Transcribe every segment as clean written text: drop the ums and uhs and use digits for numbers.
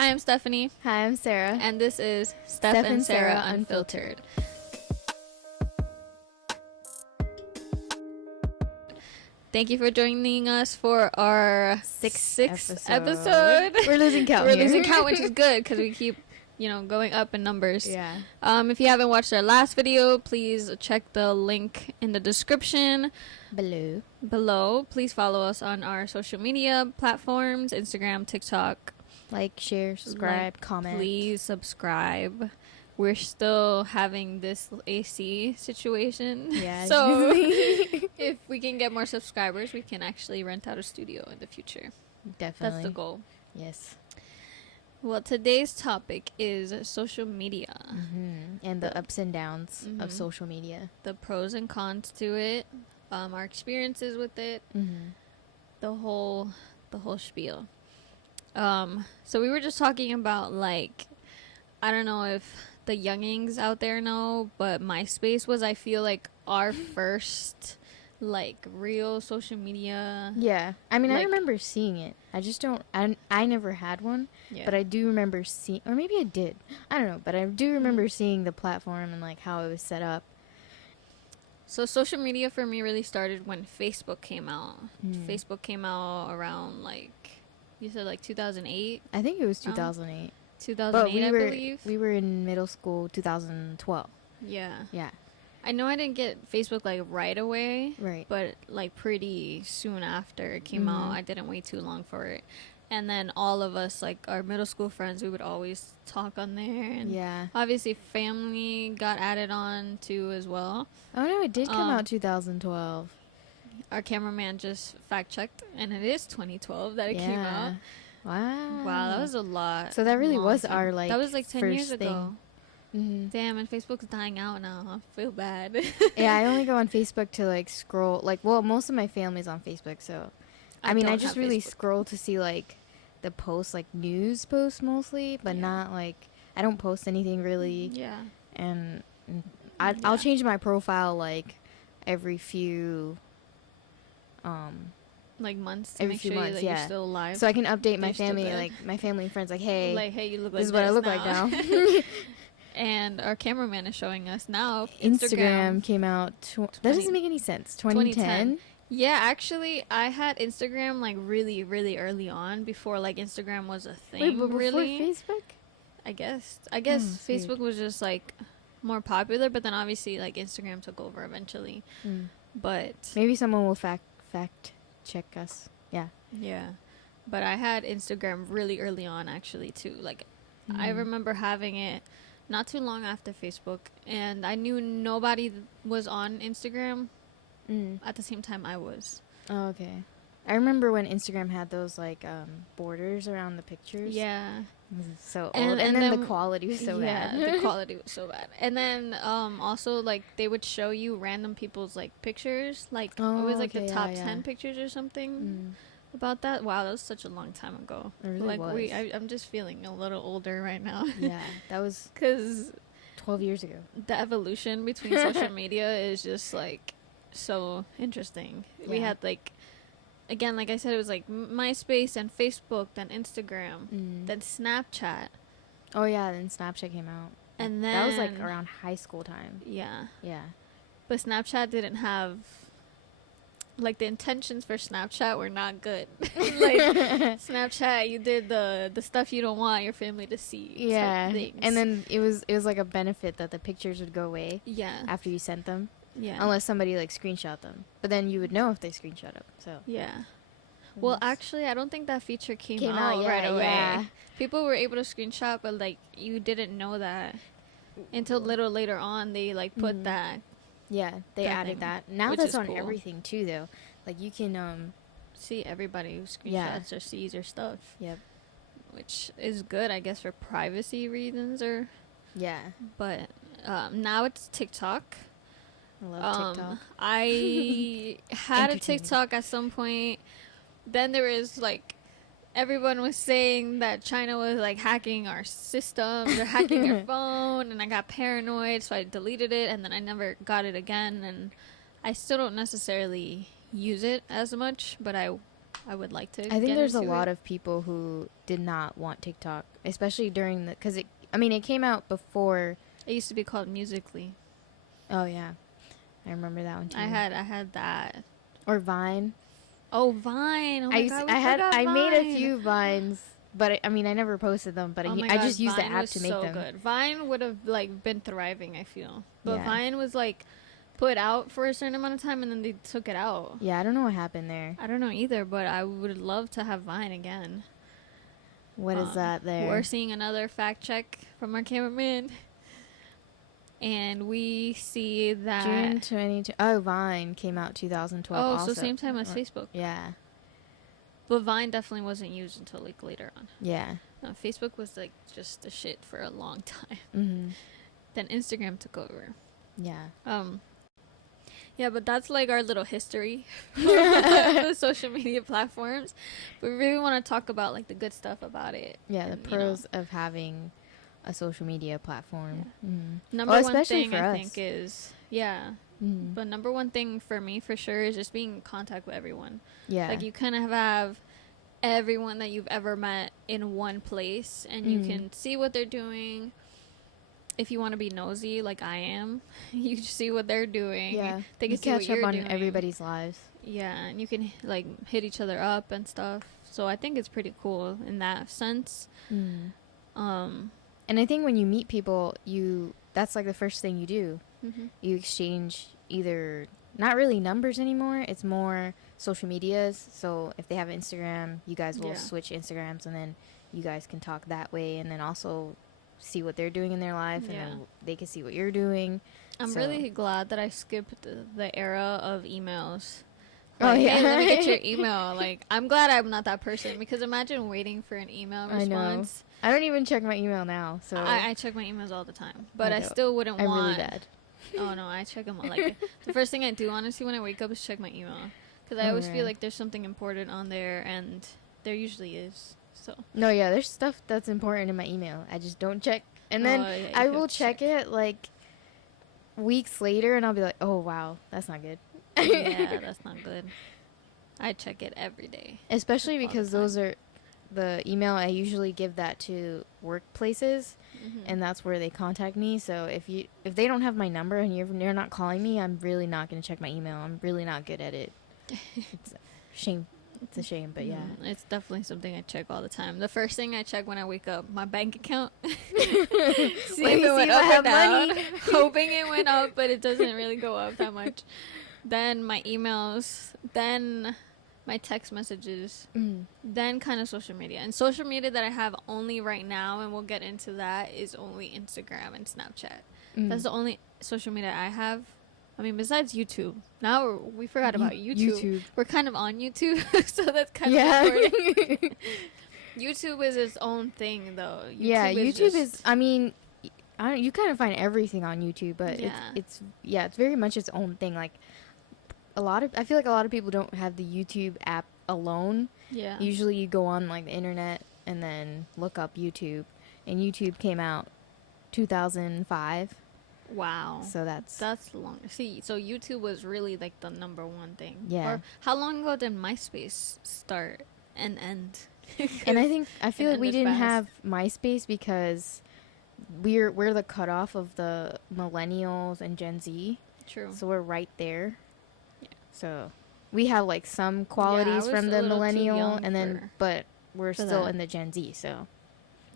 Hi, I'm Stephanie. Hi, I'm Sarah. And this is Steph and Sarah Unfiltered. Thank you for joining us for our sixth episode. We're losing count. We're losing count, which is good because we keep, going up in numbers. Yeah. If you haven't watched our last video, please check the link in the description below. Please follow us on our social media platforms, Instagram, TikTok. Like, share, subscribe, comment. Please subscribe. We're still having this AC situation. Yeah. So if we can get more subscribers, we can actually rent out a studio in the future. Definitely. That's the goal. Yes. Well, today's topic is social media. And the ups and downs of social media. The pros and cons to it, our experiences with it, the whole spiel. So we were just talking about, like, I don't know if the youngings out there know, but MySpace was, I feel like, our first, like, real social media. Yeah. I mean, like, I remember seeing it. I just don't, I never had one, but I do remember seeing, or maybe I did. I don't know, but I do remember seeing the platform and, like, how it was set up. So social media for me really started when Facebook came out. Facebook came out around, like, you said, like, 2008? I think it was 2008. 2008, I believe. We were in middle school 2012. Yeah. Yeah. I know I didn't get Facebook, like, right away. Right. But, like, pretty soon after it came out. I didn't wait too long for it. And then all of us, like, our middle school friends, we would always talk on there. And yeah. obviously, family got added on, too, as well. Oh, no, it did come out 2012. Our cameraman just fact-checked, and it is 2012 that it came out. Wow, that was a lot. So that really was our, like, that was like 10 years thing. ago. Damn, and Facebook's dying out now. I feel bad. Yeah, I only go on Facebook to, like, scroll. Like, well, most of my family's on Facebook, so I mean, I just really scroll to see, like, the posts, like, news posts mostly, but not, like, I don't post anything really. Yeah. And I'll change my profile, like, every few like months to every make few sure months, you're still alive. So I can update my family, like, my family and friends, like, hey, you look like this is what I look like now. And our cameraman is showing us now. Instagram came out. That doesn't make any sense. 2010. Yeah, actually, I had Instagram, like, really, really early on, before, like, Instagram was a thing. Wait, but before really. Facebook? I guess Facebook was just, like, more popular, but then obviously, like, Instagram took over eventually. But maybe someone will fact check us. Yeah. But I had Instagram really early on, actually, too. Like, I remember having it not too long after Facebook, and I knew nobody was on Instagram at the same time I was. Oh, okay. I remember when Instagram had those, like, borders around the pictures. Yeah. So old. And then the quality was so bad. Yeah, the quality was so bad. And then also, like, they would show you random people's, like, pictures. Like, it was, like, the top 10 pictures or something about that. Wow, that was such a long time ago. It really was. I'm just feeling a little older right now. Yeah, that was... Because 12 years ago. The evolution between social media is just, like, so interesting. Yeah. We had, like... Again, like I said, it was like MySpace and Facebook, then Instagram, then Snapchat. Oh, yeah, then Snapchat came out. And then... That was, like, around high school time. Yeah. Yeah. But Snapchat didn't have... Like, the intentions for Snapchat were not good. Like, Snapchat, you did the stuff you don't want your family to see. Yeah. And then it was like a benefit that the pictures would go away. Yeah. After you sent them. Yeah. Unless somebody, like, screenshot them. But then you would know if they screenshot them. So. Yeah. Well, actually, I don't think that feature came out right away. Yeah. People were able to screenshot, but, like, you didn't know that until a little later on. They, like, put that. Yeah, they added that. Now that's on everything, too, though. Like, you can see everybody who screenshots or sees your stuff. Yep. Which is good, I guess, for privacy reasons or... Yeah. But now it's TikTok. I love TikTok. I had a TikTok at some point. Then there was, like, everyone was saying that China was, like, hacking our systems or hacking our phone, and I got paranoid, so I deleted it, and then I never got it again, and I still don't necessarily use it as much, but I I would like to. I think there's a lot of people who did not want TikTok, especially during because it came out before. It used to be called Musical.ly. Oh yeah, I remember that one too. I had that. Or Vine. Oh, Vine! Oh my God, I made a few Vines, but I never posted them. But I just used Vine the app to make them. Good. Vine would have like been thriving, I feel, but Yeah. Vine was like put out for a certain amount of time and then they took it out. Yeah, I don't know what happened there. I don't know either, but I would love to have Vine again. What is that there? We're seeing another fact check from our cameraman. And we see that June 22. Oh, Vine came out 2012. Oh, also. so same time as Facebook. Yeah. But Vine definitely wasn't used until like later on. Yeah. No, Facebook was like just the shit for a long time. Mm-hmm. Then Instagram took over. Yeah. Yeah, but that's like our little history of the social media platforms. But we really want to talk about like the good stuff about it. Yeah, and, the pros of having a social media platform. Yeah. Mm-hmm. Number one thing I think is Mm-hmm. but number one thing for me for sure is just being in contact with everyone. Yeah. Like you kind of have everyone that you've ever met in one place, and you can see what they're doing. If you want to be nosy, like I am, you see what they're doing. Yeah, they can you see catch what up you're on doing. everybody's lives. Yeah, and you can like hit each other up and stuff. So I think it's pretty cool in that sense. Mm. And I think when you meet people, that's like the first thing you do. Mm-hmm. You exchange either not really numbers anymore. It's more social medias. So if they have Instagram, you guys will switch Instagrams, and then you guys can talk that way, and then also see what they're doing in their life, and then they can see what you're doing. I'm really glad that I skipped the era of emails. Like, hey, let me get your email. Like, I'm glad I'm not that person, because imagine waiting for an email response. I don't even check my email now. So I check my emails all the time, but I still wouldn't want. I'm really bad. Oh no, I check them all. Like the first thing I do, honestly, when I wake up is check my email, because I always feel like there's something important on there, and there usually is. So no, yeah, there's stuff that's important in my email. I just don't check, and then I will check it like weeks later, and I'll be like, oh wow, that's not good. Yeah, that's not good. I check it every day, especially because those are the email I usually give that to workplaces, and that's where they contact me. So if they don't have my number and you're not calling me, I'm really not going to check my email. I'm really not good at it. It's a shame. It's a shame, but yeah. It's definitely something I check all the time. The first thing I check when I wake up, my bank account. See if it went up or down. Hoping it went up, but it doesn't really go up that much. Then my emails, then my text messages, then kind of social media. And social media that I have only right now, and we'll get into that, is only Instagram and Snapchat. That's the only social media I have. I mean, besides YouTube. Now we forgot about YouTube. We're kind of on YouTube, so that's kind of important. YouTube is its own thing, though. YouTube is I mean, you kind of find everything on YouTube, but it's very much its own thing. Like I feel like a lot of people don't have the YouTube app alone. Yeah. Usually you go on like the internet and then look up YouTube, and YouTube came out 2005. Wow. So that's long. See, so YouTube was really like the number one thing. Yeah. Or how long ago did MySpace start and end? And I feel like we didn't have MySpace because we're the cutoff of the millennials and Gen Z. True. So we're right there. Yeah. So we have like some qualities from the millennial, and then but we're still in the Gen Z. So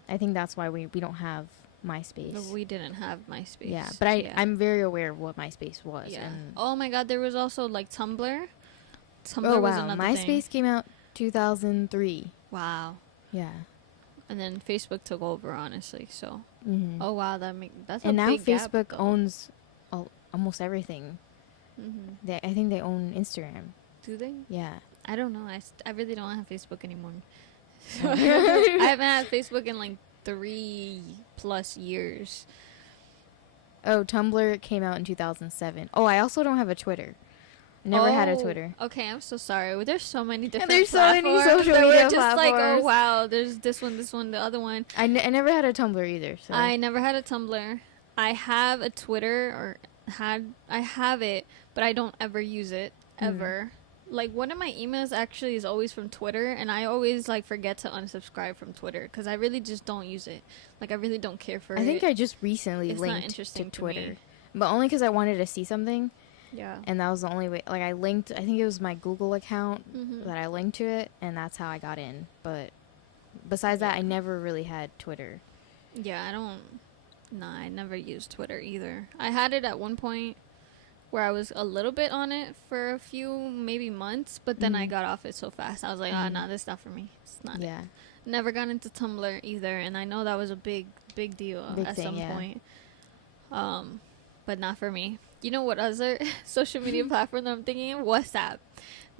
I think that's why we don't have MySpace. No, we didn't have MySpace. Yeah, but I'm very aware of what MySpace was. Yeah. Oh my God, there was also like Tumblr. Tumblr was another MySpace came out 2003. Wow. Yeah. And then Facebook took over, honestly. So. Oh wow, that's a big gap. And now Facebook owns almost everything. I think they own Instagram. Do they? Yeah. I don't know. I really don't have Facebook anymore. So I haven't had Facebook in like 3+ years. Oh, Tumblr came out in 2007. Oh, I also don't have a Twitter. Never had a Twitter. Okay, I'm so sorry. There's so many different there's platforms. So many social media just platforms. like, oh wow, there's this one, the other one. I never had a Tumblr either. So. I never had a Tumblr. I have a Twitter, I have it, but I don't ever use it ever. like one of my emails actually is always from Twitter, and I always like forget to unsubscribe from Twitter because I really just don't use it. Like I really don't care for it. I think I just recently linked to Twitter, but only because I wanted to see something. Yeah. And that was the only way. Like I linked, I think it was my Google account that I linked to it, and that's how I got in. But besides that, I never really had Twitter. Yeah, I never used Twitter either. I had it at one point where I was a little bit on it for a few, maybe months, but then I got off it so fast. I was like, nah, this is not for me. It's not. Yeah. Never got into Tumblr either, and I know that was a big deal at some point. But not for me. You know what other social media platform that I'm thinking of? WhatsApp.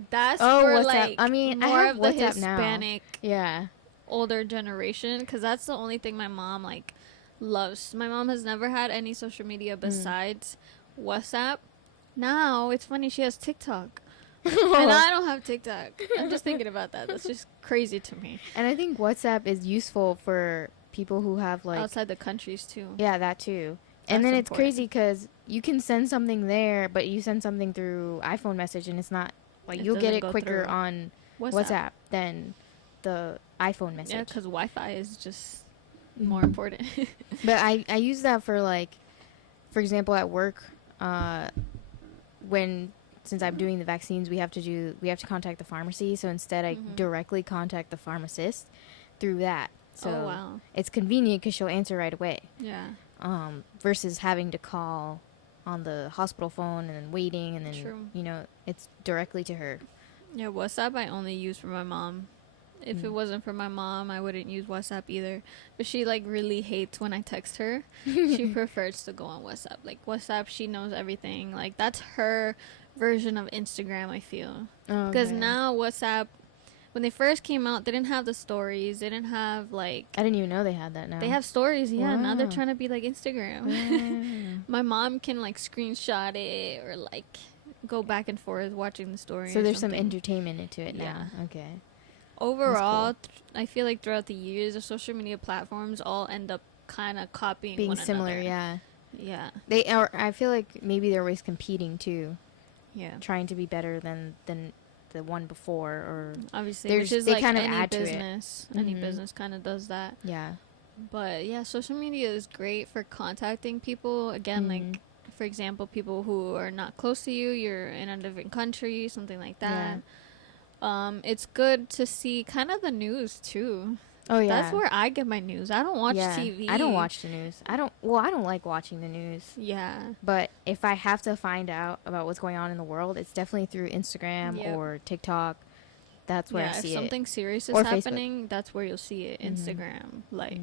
That's for WhatsApp. like I mean, more I have of the WhatsApp Hispanic, now. older generation, because that's the only thing my mom like loves. My mom has never had any social media besides WhatsApp. Now it's funny, she has TikTok. And I don't have TikTok. I'm just thinking about that. That's just crazy to me. And I think WhatsApp is useful for people who have like outside the countries too. Yeah, that too. And then it's crazy because you can send something there, but you send something through iPhone message, and it's not like you'll get it quicker on WhatsApp than the iPhone message. Yeah, because Wi-Fi is just more important. But I use that for like, for example, at work, since I'm doing the vaccines, we have to contact the pharmacy. So instead, I directly contact the pharmacist through that. So it's convenient because she'll answer right away. Yeah. Versus having to call on the hospital phone and then waiting, and then it's directly to her. Yeah, WhatsApp I only use for my mom. If it wasn't for my mom, I wouldn't use WhatsApp either. But she like really hates when I text her. She prefers to go on WhatsApp. Like WhatsApp, she knows everything. Like that's her version of Instagram, I feel. Because now WhatsApp, when they first came out, they didn't have the stories. They didn't have like... I didn't even know they had that now. They have stories, yeah. Wow. Now they're trying to be like Instagram. Wow. My mom can like screenshot it or like go back and forth watching the story. So there's some entertainment into it now. Okay. Overall, cool. I feel like throughout the years, the social media platforms all end up kind of copying being one similar, another. Yeah. Yeah. They are. I feel like maybe they're always competing too. Yeah. Trying to be better than the one before, or obviously, which is they like kind of add business. To it. Any business kind of does that. Yeah. But yeah, social media is great for contacting people. Again, like for example, people who are not close to you, you're in a different country, something like that. Yeah. It's good to see kind of the news too. Oh yeah, that's where I get my news. I don't watch TV. I don't watch the news. I don't like watching the news. Yeah. But if I have to find out about what's going on in the world, it's definitely through Instagram or TikTok. That's where I see it. If something serious is happening, that's where you'll see it. Instagram. Like,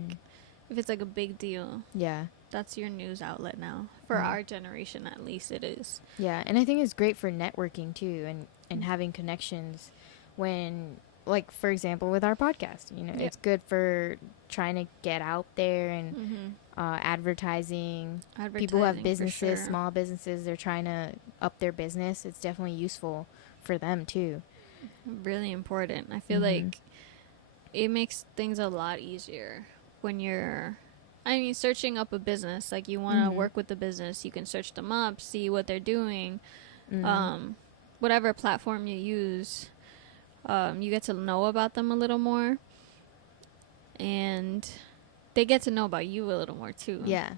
if it's like a big deal. Yeah. That's your news outlet now. For our generation, at least, it is. Yeah, and I think it's great for networking too, and having connections when... Like, for example, with our podcast, it's good for trying to get out there and advertising. People who have businesses, small businesses, they're trying to up their business. It's definitely useful for them, too. Really important. I feel like it makes things a lot easier when you're, searching up a business. Like, you want to work with the business. You can search them up, see what they're doing. Whatever platform you use. You get to know about them a little more, and they get to know about you a little more too. Yeah,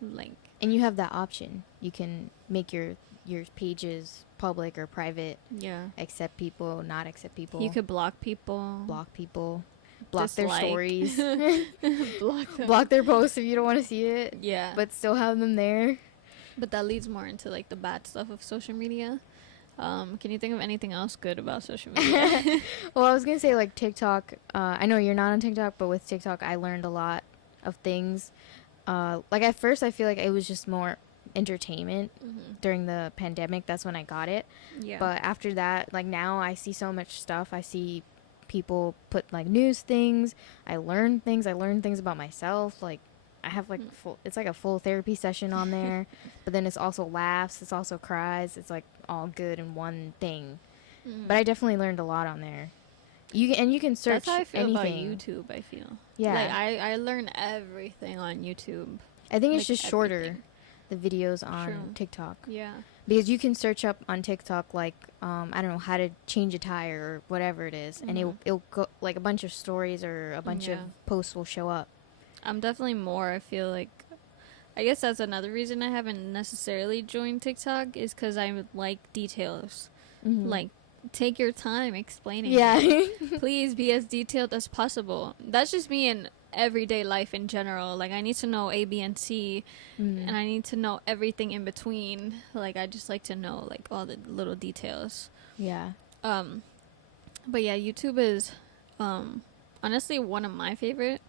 and you have that option. You can make your pages public or private. Yeah, accept people, not accept people. You could block people. Block their stories. Block them. Block their posts if you don't want to see it. Yeah, but still have them there. But that leads more into like the bad stuff of social media. Can you think of anything else good about social media? Well, I was going to say like TikTok. I know you're not on TikTok, but with TikTok, I learned a lot of things. Like at first, I feel like it was just more entertainment during the pandemic. That's when I got it. Yeah. But after that, like now I see so much stuff. I see people put like news things. I learn things. I learn things about myself. Like I have like it's like a full therapy session on there, but then it's also laughs, it's also cries, it's like all good in one thing. But I definitely learned a lot on there. You can search That's how I feel anything. about YouTube. I feel like I learn everything on YouTube. I think it's just shorter, the videos on TikTok. Yeah, Because you can search up on TikTok, like, I don't know, how to change a tire or whatever it is. And it'll go, like, a bunch of stories or a bunch of posts will show up. I'm definitely more, I feel like, I guess that's another reason I haven't necessarily joined TikTok is because I would like details. Like, take your time explaining it. Please be as detailed as possible. That's just me in everyday life in general. Like, I need to know A, B, and C, and I need to know everything in between. Like, I just like to know, like, all the little details. Yeah. But yeah, YouTube is honestly one of my favorite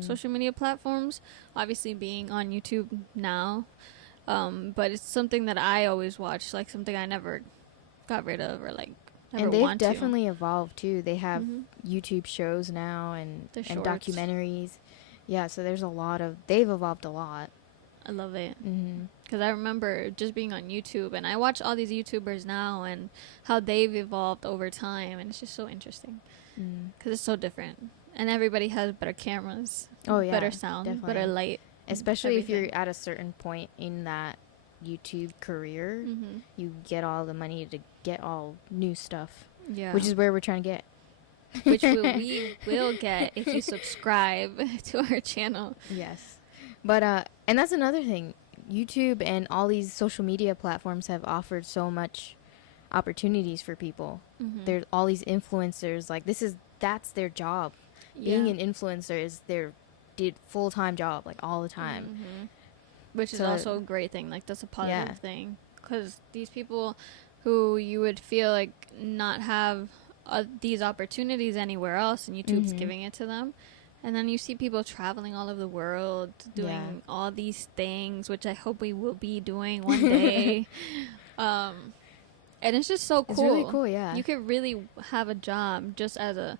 social media platforms. Obviously being on YouTube now, but it's something that I always watch, like something I never got rid of or like never and they've want definitely evolved too. They have YouTube shows now and documentaries. Yeah, so there's a lot of, they've evolved a lot. I love it. Because I remember just being on YouTube, and I watch all these YouTubers now and how they've evolved over time, and it's just so interesting because it's so different. And everybody has better cameras, better sound, definitely. Better light. Especially if you're at a certain point in that YouTube career, you get all the money to get all new stuff. Yeah. Which is where we're trying to get. Which we will get if you subscribe to our channel. Yes. But, and that's another thing. YouTube and all these social media platforms have offered so much opportunities for people. There's all these influencers, like that's their job. Being an influencer is their full-time job, like all the time. Which is also a great thing. Like, that's a positive thing. Because these people who you would feel like not have these opportunities anywhere else, and YouTube's giving it to them. And then you see people traveling all over the world, doing all these things, which I hope we will be doing one day. And it's just so cool. It's really cool, yeah. You could really have a job just as a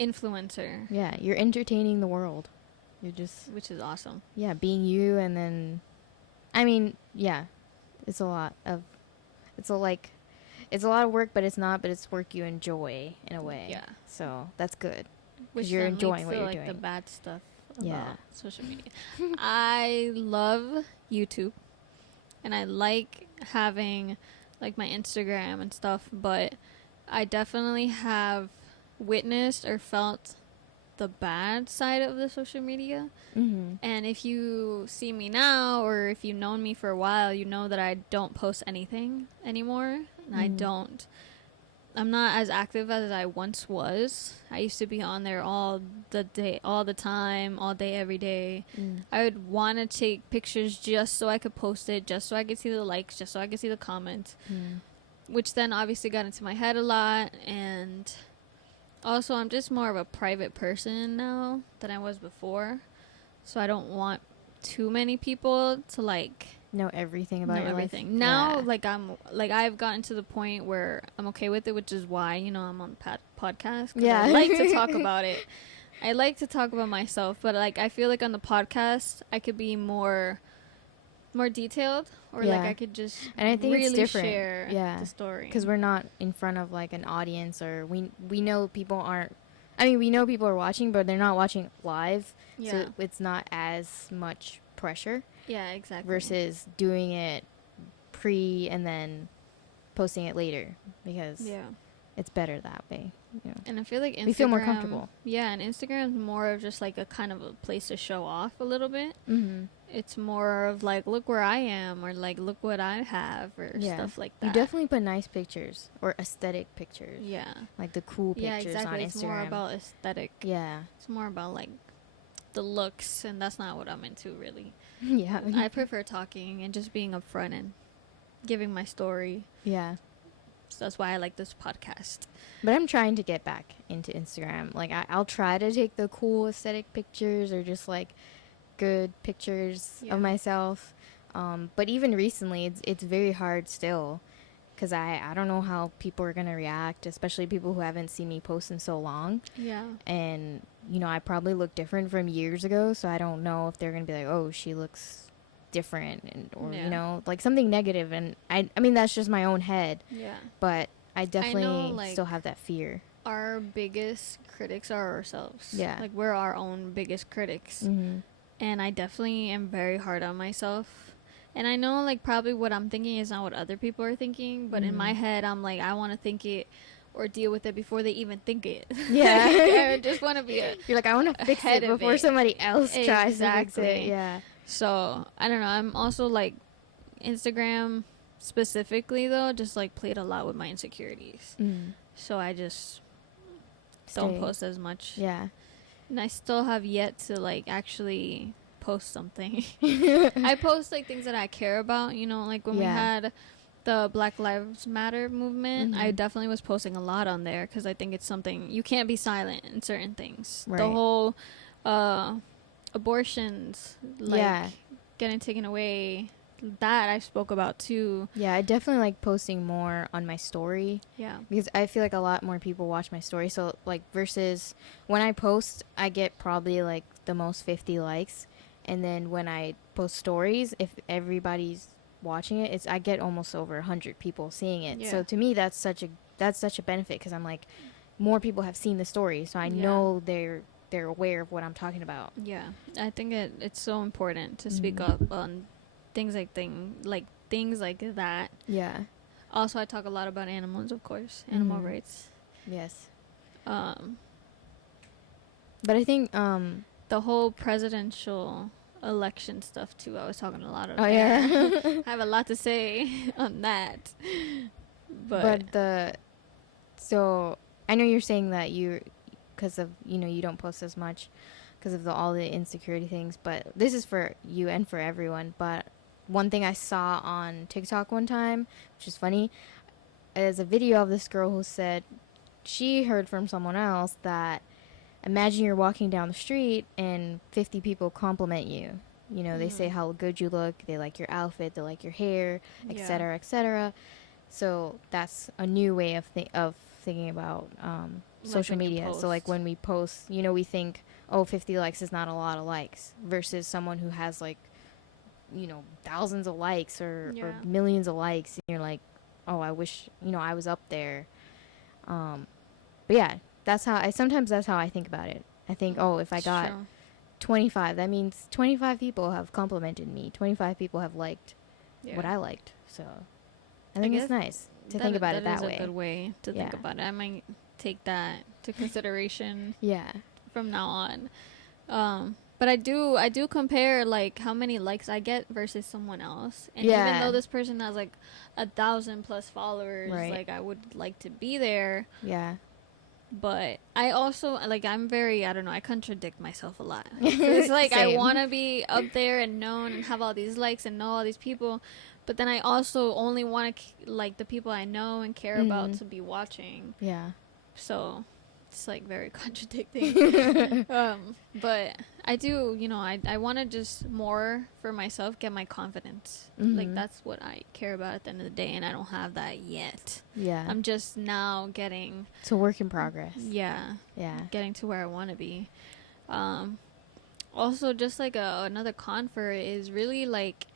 influencer. Yeah, you're entertaining the world. You're just... Which is awesome. Yeah, being you, and then... I mean, yeah. It's a lot of... It's a lot of work, but it's not, but it's work you enjoy, in a way. Yeah. So, that's good. Because you're enjoying what you're doing. The bad stuff about social media. I love YouTube, and I like having like my Instagram and stuff, but I definitely have witnessed or felt the bad side of the social media. And if you see me now, or if you've known me for a while, you know that I don't post anything anymore. And I'm not as active as I once was. I used to be on there all the day, all the time, all day, every day. I would want to take pictures just so I could post it, just so I could see the likes, just so I could see the comments. Which then obviously got into my head a lot. And also, I'm just more of a private person now than I was before. So I don't want too many people to like... know everything about your life. Now, I've gotten to the point where I'm okay with it, which is why, I'm on the podcast. Yeah. I like to talk about it. I like to talk about myself, but like, I feel like on the podcast, I could be more detailed, or like I could just and I think really it's different. Share the story. Because we're not in front of like an audience, or we know people aren't, we know people are watching, but they're not watching live. Yeah. So it's not as much pressure. Yeah, exactly. Versus doing it pre and then posting it later, because it's better that way. And I feel like Instagram, we feel more comfortable. Yeah, and Instagram is more of just like a kind of a place to show off a little bit. It's more of like, look where I am, or like, look what I have, or stuff like that. You definitely put nice pictures, or aesthetic pictures. Yeah. Like the cool pictures on Instagram. It's more about aesthetic. Yeah. It's more about like the looks, and that's not what I'm into really. Yeah. I prefer talking and just being upfront and giving my story. Yeah. So that's why I like this podcast. But I'm trying to get back into Instagram. Like, I'll try to take the cool aesthetic pictures, or just like good pictures of myself. But even recently, it's very hard still, because I don't know how people are going to react, especially people who haven't seen me post in so long. Yeah. And, I probably look different from years ago, so I don't know if they're going to be like, oh, she looks different, and or, like something negative. And I mean, that's just my own head. Yeah. But I definitely still have that fear. Our biggest critics are ourselves. Yeah. Like, we're our own biggest critics. And I definitely am very hard on myself. And I know, like, probably what I'm thinking is not what other people are thinking, but in my head, I'm like, I want to think it or deal with it before they even think it. Yeah. I just want to be You're like, I want to fix it before somebody else tries to fix it. Yeah. So, I don't know. I'm also, like, Instagram specifically, though, just, like, played a lot with my insecurities. So I just don't post as much. Yeah. And I still have yet to, like, actually post something. I post, like, things that I care about, you know, like when we had the Black Lives Matter movement. I definitely was posting a lot on there because I think it's something you can't be silent in certain things. The whole abortions, like getting taken away, that I spoke about too. Yeah, I definitely like posting more on my story. Yeah. Because I feel like a lot more people watch my story. So, like, versus when I post, I get probably, like, the most 50 likes. And then when I post stories, if everybody's watching it, I get almost over 100 people seeing it. Yeah. So to me, that's such a benefit because I'm like, more people have seen the story, so I know they're aware of what I'm talking about. Yeah, I think it's so important to speak up on things like that. Yeah. Also, I talk a lot about animals, of course, animal rights. Yes. But I think the whole presidential election stuff too. I was talking a lot about. Oh yeah. I have a lot to say on that. So I know you're saying that because of you don't post as much because of all the insecurity things, but this is for you and for everyone. But one thing I saw on TikTok one time, which is funny, is a video of this girl who said she heard from someone else that imagine you're walking down the street and 50 people compliment you. You know, they say how good you look, they like your outfit, they like your hair, etc., etc. So that's a new way of thinking about social media. So like when we post, we think, oh, 50 likes is not a lot of likes, versus someone who has like, thousands of likes or millions of likes, and you're like, oh, I wish, I was up there. But yeah, that's how I think about it. I think, oh, if I got 25, that means 25 people have complimented me. 25 people have liked what I liked. So I think it's nice to think about it that way. That is a good way to think about it. I might take that to consideration. From now on. But I do compare like how many likes I get versus someone else. And even though this person has like 1,000+ followers, like I would like to be there. Yeah. But I also, like, I'm very, I don't know, I contradict myself a lot. It's like, I want to be up there and known and have all these likes and know all these people. But then I also only want to, like, the people I know and care about to be watching. Yeah. So, it's, like, very contradicting. But I do, I want to just more for myself get my confidence. Like, that's what I care about at the end of the day, and I don't have that yet. Yeah. I'm just now getting... It's a work in progress. Yeah. Yeah. Getting to where I want to be. Also, just, like, another con for it is really, like...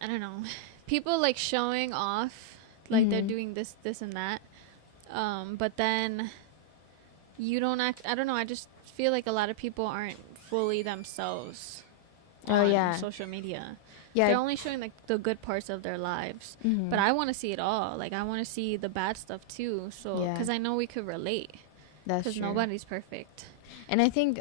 I don't know. People, like, showing off, like, they're doing this, and that. But then you don't I don't know, I just feel like a lot of people aren't fully themselves on social media. Yeah. They're only showing like the good parts of their lives. But I want to see it all. Like I want to see the bad stuff too. So cuz I know we could relate. That's true. Cuz nobody's perfect. And I think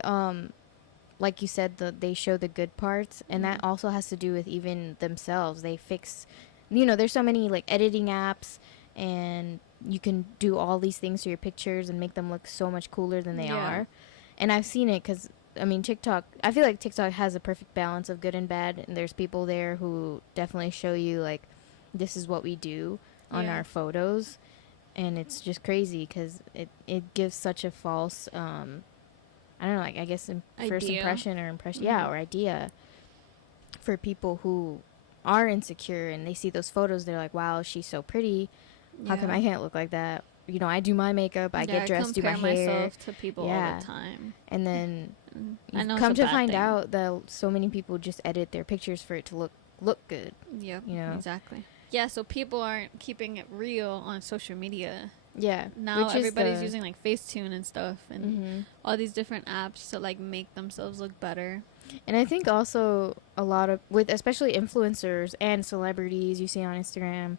like you said, they show the good parts, and that also has to do with even themselves. They fix there's so many like editing apps, and you can do all these things to your pictures and make them look so much cooler than they are. And I've seen it because, I mean, TikTok, I feel like TikTok has a perfect balance of good and bad. And there's people there who definitely show you, like, this is what we do on our photos. And it's just crazy because it gives such a false, I don't know, like, I guess first impression or impression, or idea for people who are insecure and they see those photos. They're like, wow, she's so pretty. How come I can't look like that? I do my makeup, I get dressed, do my hair. I compare myself to people all the time. And then you come to find out that so many people just edit their pictures for it to look good. Yep, exactly. Yeah, so people aren't keeping it real on social media. Yeah. Now everybody's using like Facetune and stuff, and all these different apps to like make themselves look better. And I think also a lot of, with especially influencers and celebrities you see on Instagram,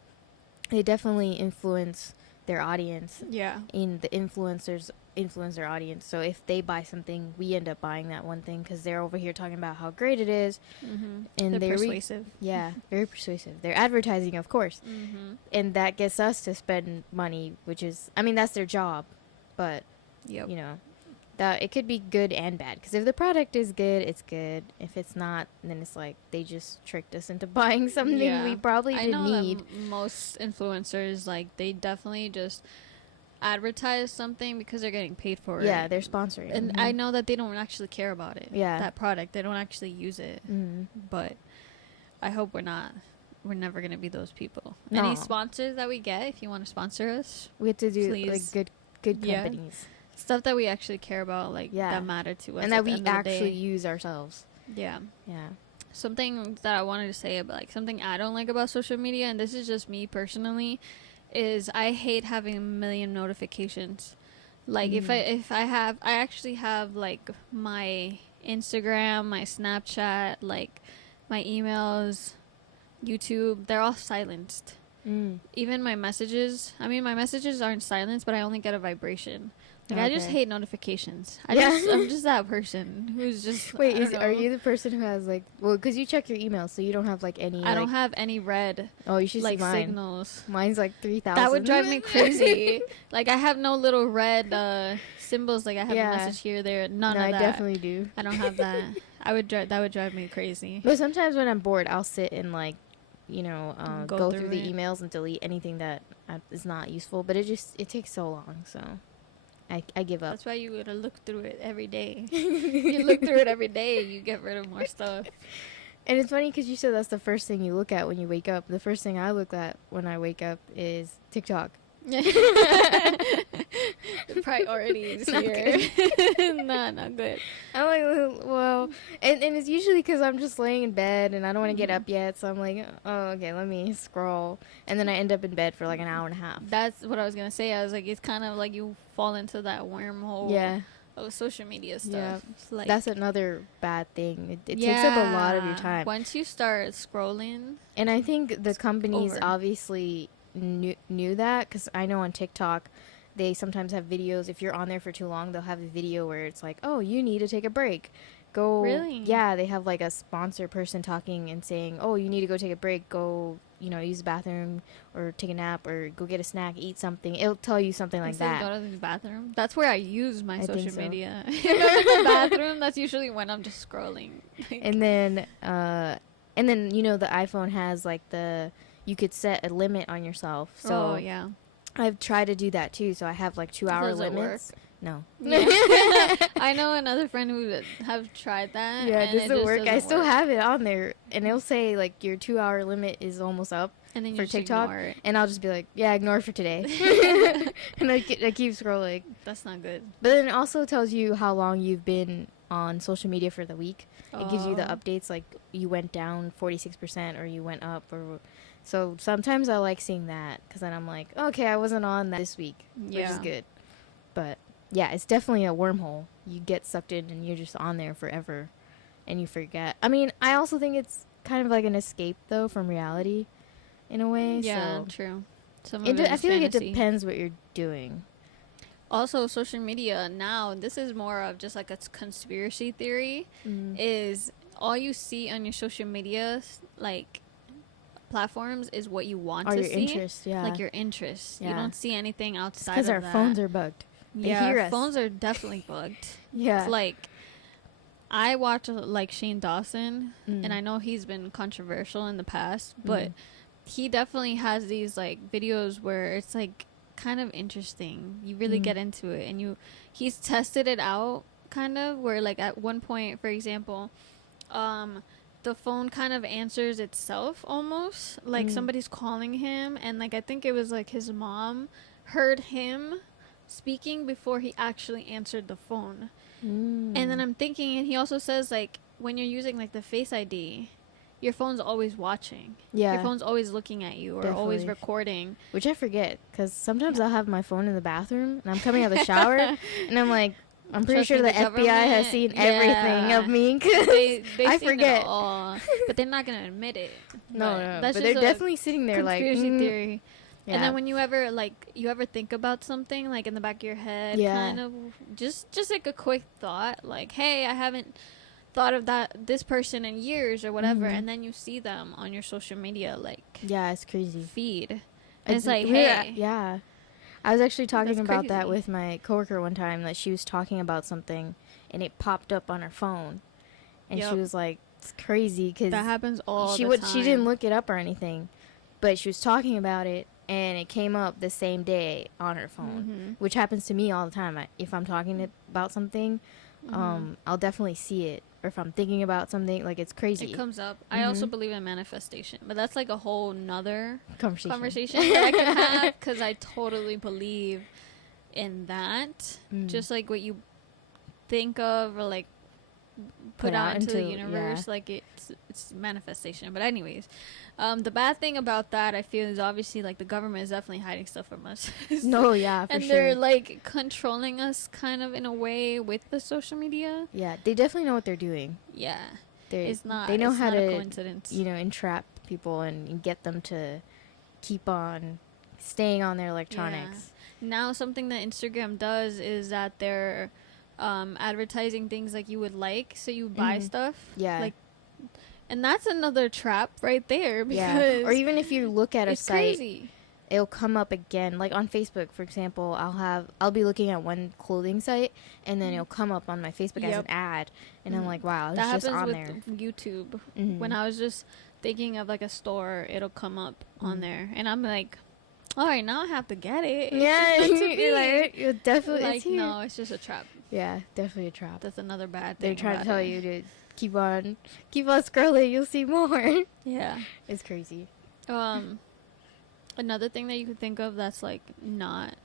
they definitely influence their audience. Yeah. In the influencer audience. So if they buy something, we end up buying that one thing because they're over here talking about how great it is. And they're persuasive. Yeah, very persuasive. They're advertising, of course. And that gets us to spend money, which is, I mean, that's their job. But, you know, that it could be good and bad. Because if the product is good, it's good. If it's not, then it's like they just tricked us into buying something we probably didn't need. That most influencers, like, they definitely just advertise something because they're getting paid for it. Yeah, they're sponsoring. And I know that they don't actually care about it. Yeah. That product. They don't actually use it. But I hope we're never going to be those people. No. Any sponsors that we get, if you want to sponsor us, we have to do like good companies. Stuff that we actually care about, like that matter to us, and that we actually use ourselves. Yeah. Something that I wanted to say about, like, something I don't like about social media, and this is just me personally, is I hate having a million notifications. Like I actually have like my Instagram, my Snapchat, like my emails, YouTube, they're all silenced. Even my messages. I mean, my messages aren't silenced, but I only get a vibration. Like, I just hate notifications. I'm just that person who's just... Wait, are you the person who has, like... Well, because you check your email, so you don't have, like, any... I don't have any red... Oh, you should like, see mine. signals. Mine's, like, 3,000. That would drive me crazy. Like, I have no little red symbols. Like, I have a message here, there. None of that. I definitely do. I don't have that. That would drive me crazy. But sometimes when I'm bored, I'll sit and, like, you know, go through the emails and delete anything that is not useful. But it takes so long, so... I give up. That's why you gotta look through it every day. You look through it every day, you get rid of more stuff. And it's funny because you said that's the first thing you look at when you wake up. The first thing I look at when I wake up is TikTok. Priorities here. Nah, not good. I'm like, well, and it's usually because I'm just laying in bed and I don't want to get up yet, so I'm like, oh, okay, let me scroll, and then I end up in bed for like an hour and a half. That's what I was gonna say. I was like, it's kind of like you fall into that wormhole. Of social media stuff. Yeah, like, that's another bad thing. It takes up a lot of your time. Once you start scrolling, and I think the companies obviously knew that, because I know on TikTok they sometimes have videos. If you're on there for too long, they'll have a video where it's like, oh, you need to take a break. Go. Really? Yeah, they have like a sponsor person talking and saying, oh, you need to go take a break. Go, you know, use the bathroom or take a nap or go get a snack, eat something. It'll tell you something like that. Go to the bathroom. That's where I use my social media. The bathroom. That's usually when I'm just scrolling. And then you know, the iPhone has like you could set a limit on yourself. So I've tried to do that too. So I have like 2-hour limits. No. Yeah. I know another friend who have tried that. Yeah, it doesn't work. I still have it on there, and it'll say like your 2-hour limit is almost up and then for TikTok, and I'll just be like, yeah, ignore it for today, and I keep scrolling. That's not good. But then it also tells you how long you've been on social media for the week. It gives you the updates, like you went down 46% or you went up, or so sometimes I like seeing that because then I'm like, okay, I wasn't on that this week, which is good. But yeah, it's definitely a wormhole. You get sucked in and you're just on there forever and you forget. I mean, I also think it's kind of like an escape though from reality in a way. Yeah, true. I feel like it depends what you're doing. Also, social media now, this is more of just like a conspiracy theory, is all you see on your social media, like, platforms is what you want to see. Your interest, like your interests. You don't see anything outside of that. Because our phones are bugged. They hear us. Phones are definitely bugged. It's like, I watch like Shane Dawson, and I know he's been controversial in the past, but he definitely has these like videos where it's like kind of interesting. You really get into it, and he's tested it out kind of where like at one point, for example, the phone kind of answers itself almost like somebody's calling him, and like I think it was like his mom heard him speaking before he actually answered the phone. And then I'm thinking, and he also says like when you're using like the Face ID, your phone's always watching. Yeah. Your phone's always looking at you or Definitely. always recording. Which I forget, because sometimes I'll have my phone in the bathroom, and I'm coming out of the shower, and I'm like, I'm pretty sure the FBI has seen everything of me, because I forget. It all, but they're not going to admit it. No, but they're definitely sitting there like... Conspiracy theory. Yeah. And then when you ever think about something, like, in the back of your head, kind of, just like a quick thought, like, hey, I haven't thought of this person in years or whatever, and then you see them on your social media, like, it's crazy feed, and it's like, hey, I was actually talking about that with my coworker one time, that she was talking about something and it popped up on her phone, and she was like, it's crazy, because that happens all the time. She didn't look it up or anything, but she was talking about it and it came up the same day on her phone, which happens to me all the time. If I'm talking about something, I'll definitely see it. Or if I'm thinking about something, like, it's crazy. It comes up. I also believe in manifestation, but that's like a whole nother conversation that I could have, because I totally believe in that. Just like what you think of or like put out into the universe, like it's manifestation. But anyways, the bad thing about that, I feel, is obviously like the government is definitely hiding stuff from us. No, yeah, for and sure. They're like controlling us kind of in a way with the social media. Yeah, they definitely know what they're doing. Yeah, they know how to entrap people and get them to keep on staying on their electronics. Yeah. Now something that Instagram does is that they're advertising things like you would like, so you buy stuff. Yeah. Like, and that's another trap right there, because or even if you look at a site, crazy. It'll come up again. Like on Facebook, for example, I'll be looking at one clothing site, and then it'll come up on my Facebook as an ad, and I'm like, wow, it's just on there. That happens with YouTube. When I was just thinking of like a store, it'll come up on there, and I'm like, all right, now I have to get it. Yeah, you're definitely like, no, it's just a trap. Yeah, definitely a trap. That's another bad thing. They're trying to tell you to keep on scrolling. You'll see more. Yeah, it's crazy. Another thing that you could think of that's like not.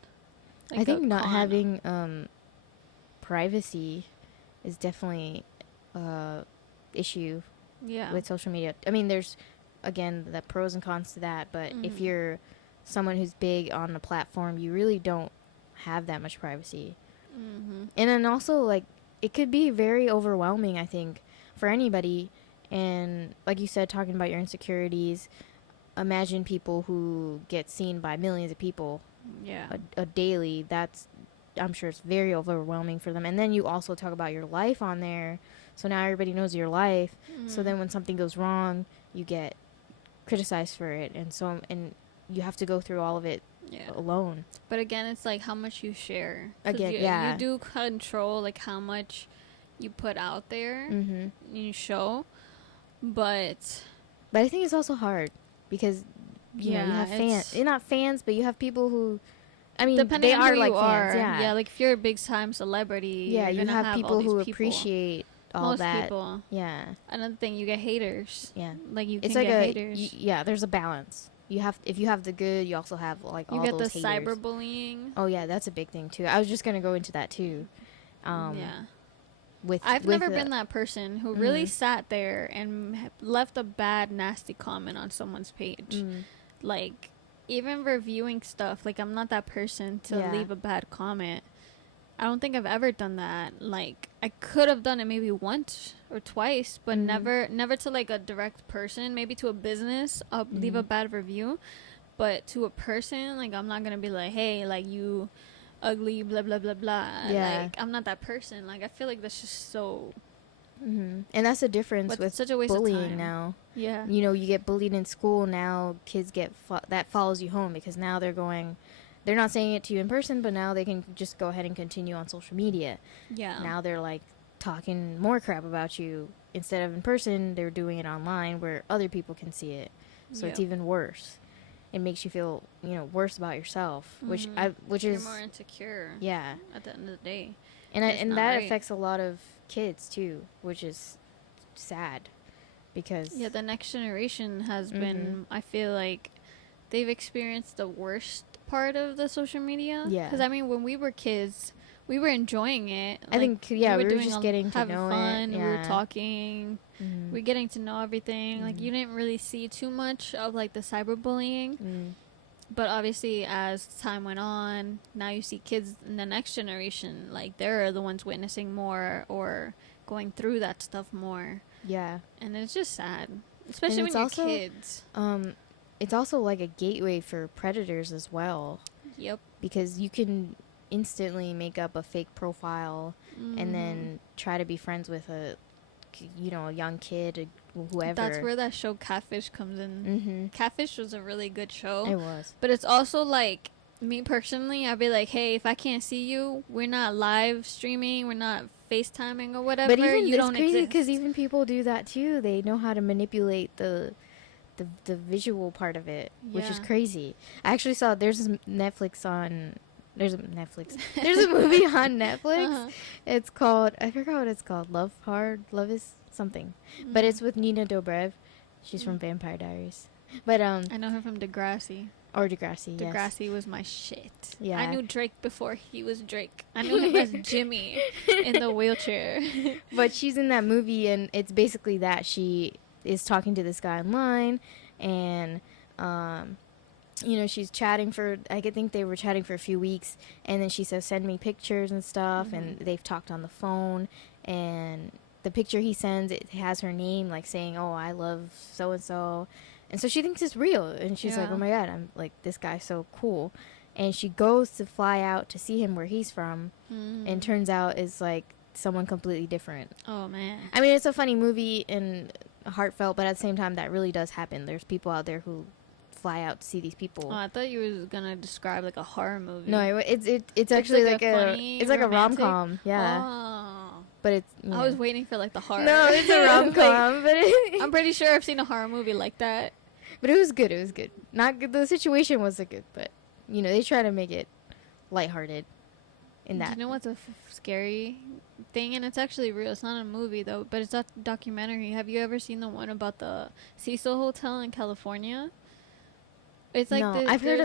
Like, I think not having privacy is definitely issue. Yeah. With social media, I mean, there's again the pros and cons to that, but if you're someone who's big on the platform, you really don't have that much privacy. And then also, like, it could be very overwhelming, I think, for anybody. And like you said, talking about your insecurities, imagine people who get seen by millions of people a daily. I'm sure it's very overwhelming for them. And then you also talk about your life on there, so now everybody knows your life. So then when something goes wrong, you get criticized for it, and you have to go through all of it alone. But again, it's like how much you share. Again, you do control like how much you put out there, you show. But I think it's also hard because you know, you have fans. You're not fans, but you have people who, I mean, depending they on are who like you fans. are. Yeah, like if you're a big time celebrity, you have people who appreciate all most that. People. Yeah. Another thing, you get haters. Yeah. Like you it's can like get haters. There's a balance. If you have the good, you also have like all those haters. You get the cyberbullying. Oh yeah, that's a big thing too. I was just gonna go into that too. I've never been that person who really sat there and left a bad, nasty comment on someone's page. Like, even reviewing stuff, like, I'm not that person to leave a bad comment. I don't think I've ever done that. Like, I could have done it maybe once or twice, but never to like a direct person. Maybe to a business, I'll leave a bad review. But to a person, like, I'm not gonna be like, hey, like, you ugly, blah blah blah blah. Like, I'm not that person. Like, I feel like that's just so. And that's the difference with such a waste bullying of time. now. Yeah. You know, you get bullied in school now. Kids get that follows you home because now they're not saying it to you in person, but now they can just go ahead and continue on social media. Yeah. Now they're like talking more crap about you instead of in person. They're doing it online where other people can see it. So it's even worse. It makes you feel, worse about yourself, which You're is more insecure. Yeah. At the end of the day. And that affects a lot of kids too, which is sad because the next generation has been, I feel like they've experienced the worst part of the social media. Yeah. Because I mean, when we were kids, we were enjoying it. I think, yeah, we were just getting to know fun, it. Yeah. We were talking. We're getting to know everything. Like, you didn't really see too much of, like, the cyberbullying. But obviously, as time went on, now you see kids in the next generation. Like, they're the ones witnessing more or going through that stuff more. Yeah. And it's just sad. Especially when you're also, kids. It's also, like, a gateway for predators as well. Yep. Because you can instantly make up a fake profile and then try to be friends with a young kid, whoever. That's where that show Catfish comes in. Catfish was a really good show. It was. But it's also like, me personally, I'd be like, hey, if I can't see you, we're not live streaming, we're not FaceTiming or whatever. But even you don't crazy exist. Because even people do that too. They know how to manipulate the visual part of it, which is crazy. I actually saw there's a movie on Netflix. It's called, I forgot what it's called. Love is something. But it's with Nina Dobrev. She's from Vampire Diaries. But I know her from Degrassi. Or Degrassi, yes. Degrassi was my shit. Yeah. I knew Drake before he was Drake. I knew him as Jimmy in the wheelchair. But she's in that movie, and it's basically that she is talking to this guy online, and she's chatting for, I think they were chatting for a few weeks, and then she says, send me pictures and stuff, and they've talked on the phone, and the picture he sends, it has her name, like, saying, oh, I love so-and-so, and so she thinks it's real, and she's like, oh my god, I'm like, this guy's so cool, and she goes to fly out to see him where he's from, and turns out it's, like, someone completely different. Oh, man. I mean, it's a funny movie and heartfelt, but at the same time, that really does happen. There's people out there who fly out to see these people. Oh, I thought you were gonna describe like a horror movie. No, it's actually like a rom-com. Yeah. Oh. But it's. I was waiting for like the horror. No, it's a rom-com, but I'm pretty sure I've seen a horror movie like that. But it was good. It was good. Not good. The situation wasn't good, but they try to make it lighthearted. In that. Do you know what's a scary thing? And it's actually real. It's not a movie though, but it's a documentary. Have you ever seen the one about the Cecil Hotel in California? It's like no, I've heard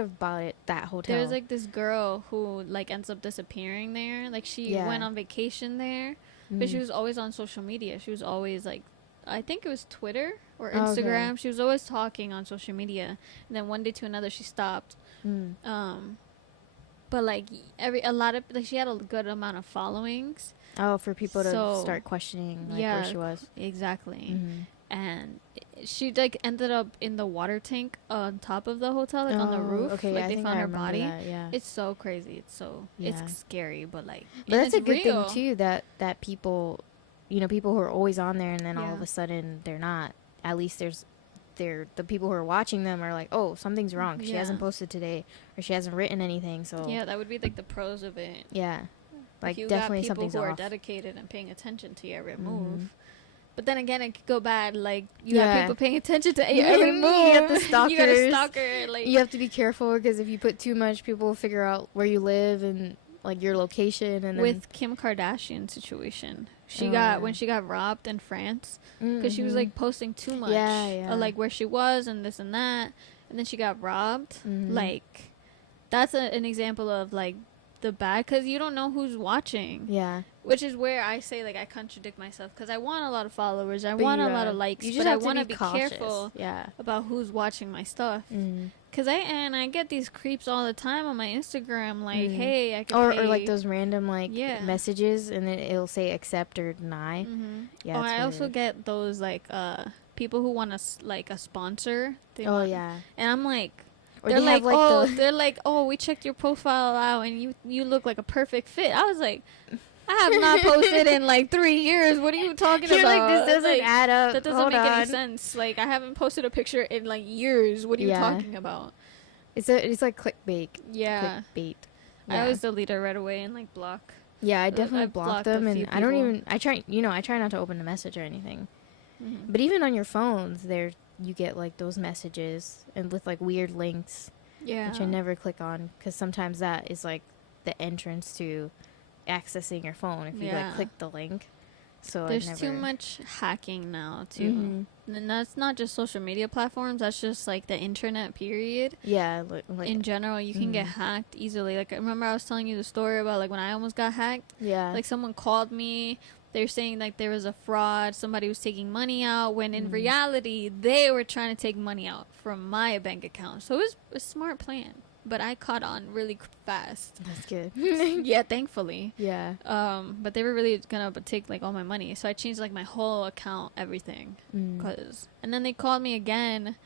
about it. That hotel. There's like this girl who like ends up disappearing there. Like she went on vacation there, but she was always on social media. She was always like, I think it was Twitter or Instagram. Okay. She was always talking on social media, and then one day to another she stopped. But like she had a good amount of followings. Oh, for people to start questioning where she was. Exactly. And she like ended up in the water tank on top of the hotel, like on the roof. Okay, like they found her body. That, yeah. It's so crazy. It's scary, but like. But that's a good thing too. That people, people who are always on there, and then all of a sudden they're not. At least the people who are watching them are like, oh, something's wrong. She hasn't posted today, or she hasn't written anything. So yeah, that would be like the pros of it. Yeah, like you definitely got something's people who off. are dedicated and paying attention to your every move. But then again, it could go bad. Like you have people paying attention to your every move. You got the stalkers. You got a stalker. Like you have to be careful because if you put too much, people will figure out where you live and like your location. And with Kim Kardashian situation, when she got robbed in France because she was like posting too much, of, like where she was and this and that, and then she got robbed. Like that's an example of like the bad, because you don't know who's watching. Yeah. Which is where I say, like, I contradict myself, because I want a lot of followers, I want a lot of likes, but I want to be careful about who's watching my stuff. Because I get these creeps all the time on my Instagram, like, hey, I can pay. Or like those random, like, messages, and then it'll say accept or deny. Yeah. I also get those, like, people who want like a sponsor. And I'm like, they're like, oh, we checked your profile out and you look like a perfect fit. I was like, I have not posted in like 3 years. What are you talking about? Like, this doesn't add up. That doesn't make any sense. Like, I haven't posted a picture in like years. What are you talking about? It's like clickbait. Yeah. Clickbait. I always delete it right away and like block. Yeah, I definitely block them, and I don't even. I try not to open a message or anything. But even on your phones, you get like those messages and with like weird links, which I never click on, because sometimes that is like the entrance to accessing your phone if you like click the link. So there's too much hacking now too. Mm-hmm. And that's not just social media platforms, that's just like the internet period. Yeah, like in general, you can get hacked easily. Like, I remember I was telling you the story about like when I almost got hacked. Yeah. Like, someone called me, they're saying like there was a fraud, somebody was taking money out, when in reality they were trying to take money out from my bank account. So it was a smart plan, but I caught on really fast. That's good. Yeah, thankfully. Yeah. But they were really gonna take like all my money, so I changed like my whole account, everything. And then they called me again.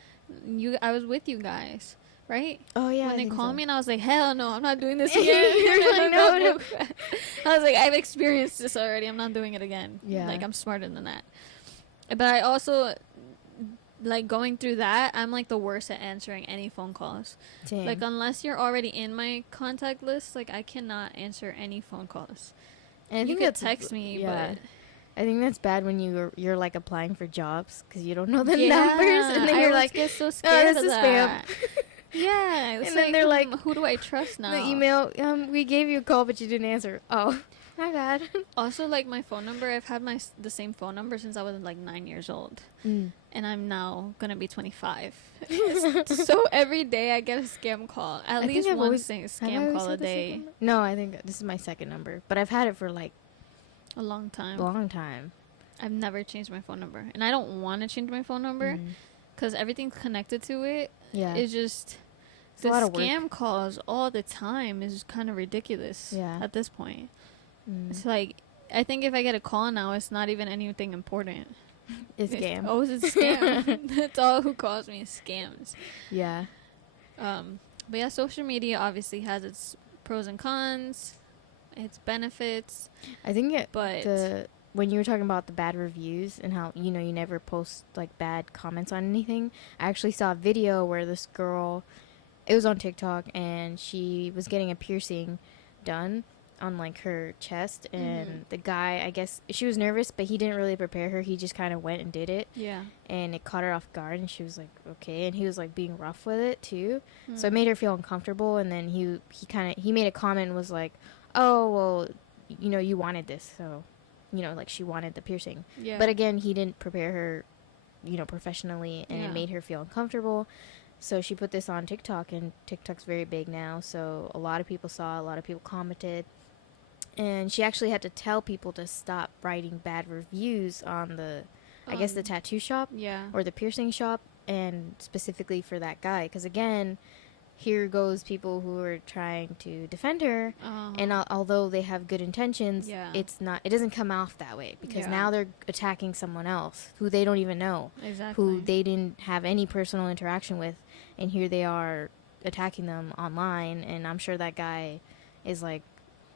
I was with you guys, right? Oh yeah. When they called me, and I was like, hell no, I'm not doing this again. Like, no. I was like, I've experienced this already, I'm not doing it again. Yeah. Like, I'm smarter than that. But I also, like, going through that, I'm like the worst at answering any phone calls. Same. Like, unless you're already in my contact list, like, I cannot answer any phone calls. And you could text me, but I think that's bad when you're like applying for jobs because you don't know the numbers, and then you're like, get so scared this of is that. spam. Yeah, and then they're like, who do I trust now? The email, we gave you a call, but you didn't answer. Oh, my bad. Also, like, my phone number, I've had the same phone number since I was like 9 years old, and I'm now gonna be 25. So every day I get a scam call, at least one scam call a day. No, I think this is my second number, but I've had it for like a long time. I've never changed my phone number, and I don't want to change my phone number because everything's connected to it. Yeah, it's just the scam calls all the time is kind of ridiculous. Yeah, at this point, it's like, I think if I get a call now, it's not even anything important. It's scam. Oh, it's a scam. That's all who calls me is scams. Yeah. But yeah, social media obviously has its pros and cons, its benefits. I think when you were talking about the bad reviews and how, you never post like bad comments on anything, I actually saw a video where this girl, it was on TikTok, and she was getting a piercing done on like her chest, and the guy, I guess she was nervous, but he didn't really prepare her. He just kind of went and did it. Yeah. And it caught her off guard, and she was like, okay. And he was like being rough with it too. So it made her feel uncomfortable. And then he made a comment and was like, oh, well, you wanted this, so like she wanted the piercing. Yeah. But again, he didn't prepare her, professionally, and it made her feel uncomfortable. So she put this on TikTok, and TikTok's very big now. So a lot of people saw, a lot of people commented, and she actually had to tell people to stop writing bad reviews on the tattoo shop, or the piercing shop, and specifically for that guy, because again, here goes people who are trying to defend her, and although they have good intentions, it doesn't come off that way, because now they're attacking someone else who they don't even know, who they didn't have any personal interaction with, and here they are attacking them online. And I'm sure that guy is like,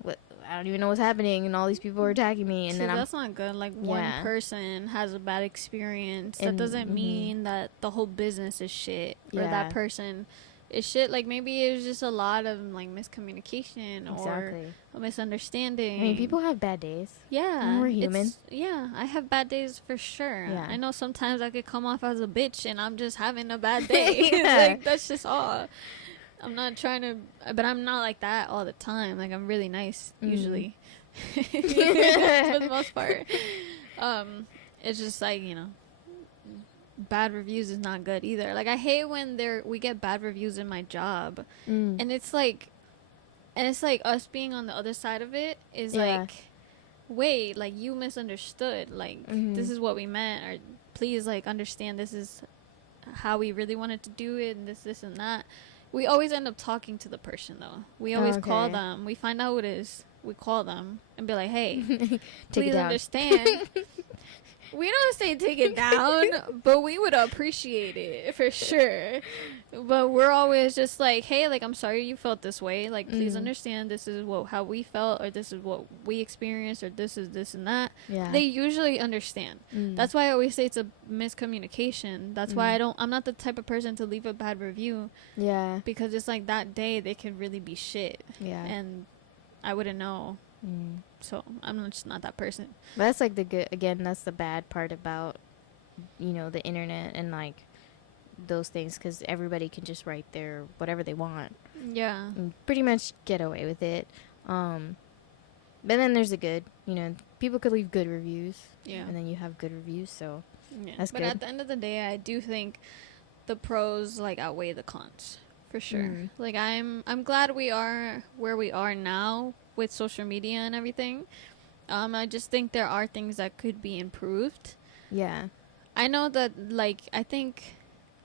what, I don't even know what's happening, and all these people are attacking me. And that's not good. Like, one person has a bad experience, that doesn't mean that the whole business is shit, or that person is shit. Like, maybe it was just a lot of like miscommunication or a misunderstanding. I mean, people have bad days. Yeah, we're human. I have bad days for sure. I know sometimes I could come off as a bitch, and I'm just having a bad day. Like, that's just all. I'm not trying to, but I'm not like that all the time. Like, I'm really nice usually, for the most part. It's just like, bad reviews is not good either. Like, I hate when we get bad reviews in my job, and it's like us being on the other side of it is like, wait, like, you misunderstood. Like, this is what we meant, or please, like, understand this is how we really wanted to do it, and this and that. We always end up talking to the person, though. We always call them. We find out who it is. We call them and be like, hey, please understand. We don't say take it down, but we would appreciate it for sure. But we're always just like, hey, like, I'm sorry you felt this way. Like, please understand this is how we felt, or this is what we experienced, or this is this and that. Yeah. They usually understand. That's why I always say it's a miscommunication. That's why I'm not the type of person to leave a bad review. Yeah. Because it's like that day they could really be shit. Yeah. And I wouldn't know. So I'm just not that person. But that's like that's the bad part about the internet and like those things, because everybody can just write their whatever they want, and pretty much get away with it. But then there's the good, people could leave good reviews. Yeah. And then you have good reviews, so Yeah. that's but good. at the end of the day, I do think the pros like outweigh the cons for sure. Like I'm glad we are where we are now with social media and everything. I just think there are things that could be improved. Yeah. I know that, like, I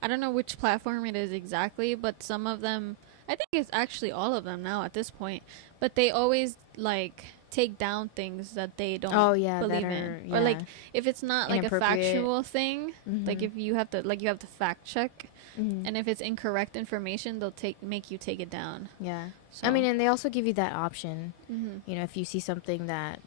don't know which platform it is exactly, but some of them, I think it's actually all of them now at this point, but they always, like, take down things that they don't believe in. Or, like, if it's not, like, a factual thing, like, if you have to, like, you have to fact check, and if it's incorrect information, they'll make you take it down. Yeah. So. I mean, and they also give you that option. You know, if you see something that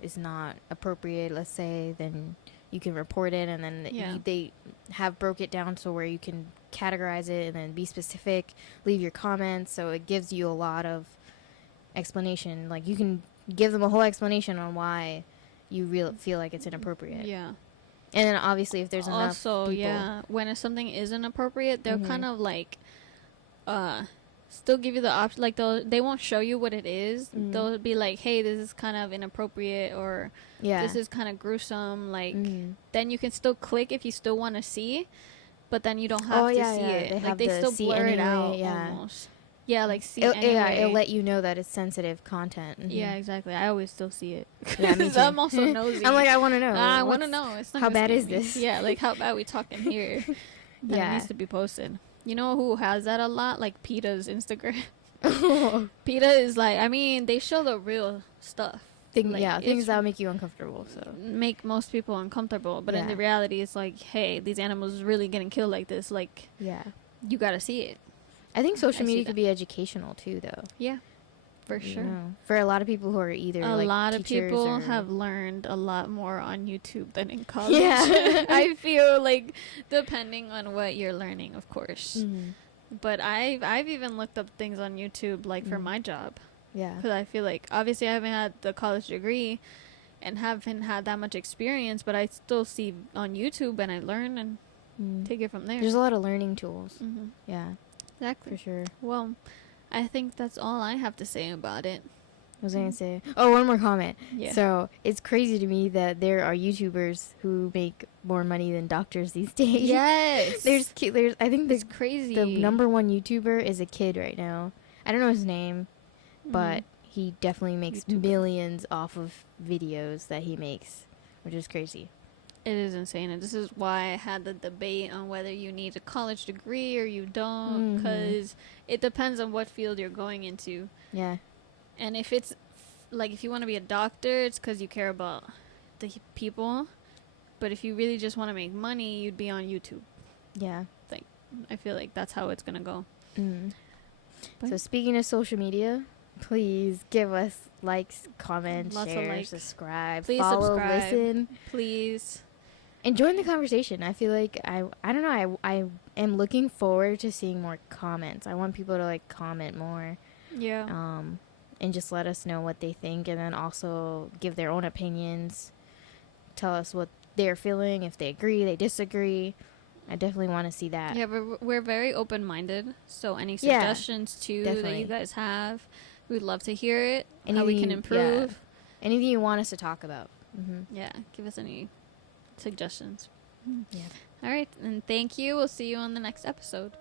is not appropriate, let's say, then you can report it, and then they have broke it down so where you can categorize it and then be specific, leave your comments, so it gives you a lot of explanation. Like, you can give them a whole explanation on why you feel like it's inappropriate. Yeah. And then obviously if there's enough also people, when something is inappropriate, they'll kind of like still give you the option, like they won't show you what it is. They'll be like, hey, this is kind of inappropriate, or this is kind of gruesome, like then you can still click if you still want to see, but then you don't have to see it. They like they still blur it out almost. Like see it'll let you know that it's sensitive content. Yeah, exactly. I always still see it. Yeah, me too. I'm also nosy. I'm like, I want to know. I want to know. It's not how bad is this? Yeah, like how bad we talking here. That needs to be posted. You know who has that a lot? Like PETA's Instagram. PETA is like, I mean, they show the real stuff. Things that make you uncomfortable. So make most people uncomfortable. But in the reality, it's like, hey, these animals are really getting killed like this. Like, you gotta see it. I think social media could be educational too, though. Yeah, for sure. Know, for a lot of people who are either a lot of people have learned a lot more on YouTube than in college. Yeah, I feel like, depending on what you're learning, of course. But I've even looked up things on YouTube, like for my job. Yeah, because I feel like obviously I haven't had the college degree and haven't had that much experience, but I still see on YouTube and I learn and take it from there. There's a lot of learning tools. Yeah. Exactly. For sure. Well, I think that's all I have to say about it. I was going to say... Oh, one more comment. Yeah. So, it's crazy to me that there are YouTubers who make more money than doctors these days. Yes! there's I think it's crazy. The number one YouTuber is a kid right now. I don't know his name, but he definitely makes millions off of videos that he makes, which is crazy. It is insane, and this is why I had the debate on whether you need a college degree or you don't, because it depends on what field you're going into. Yeah. And if it's, like, if you want to be a doctor, it's because you care about the people, but if you really just want to make money, you'd be on YouTube. Yeah. Like, I feel like that's how it's going to go. So speaking of social media, please give us likes, comments, share, subscribe, please follow, listen. Please. And join the conversation. I feel like I don't know, I am looking forward to seeing more comments. I want people to like comment more. Yeah. And just let us know what they think, and then also give their own opinions. Tell us what they're feeling, if they agree, they disagree. I definitely want to see that. Yeah, we're very open-minded, so any suggestions too that you guys have, we'd love to hear it. Anything, how we can improve. Yeah. Anything you want us to talk about. Yeah, give us any suggestions. Yeah. All right, and thank you. We'll see you on the next episode.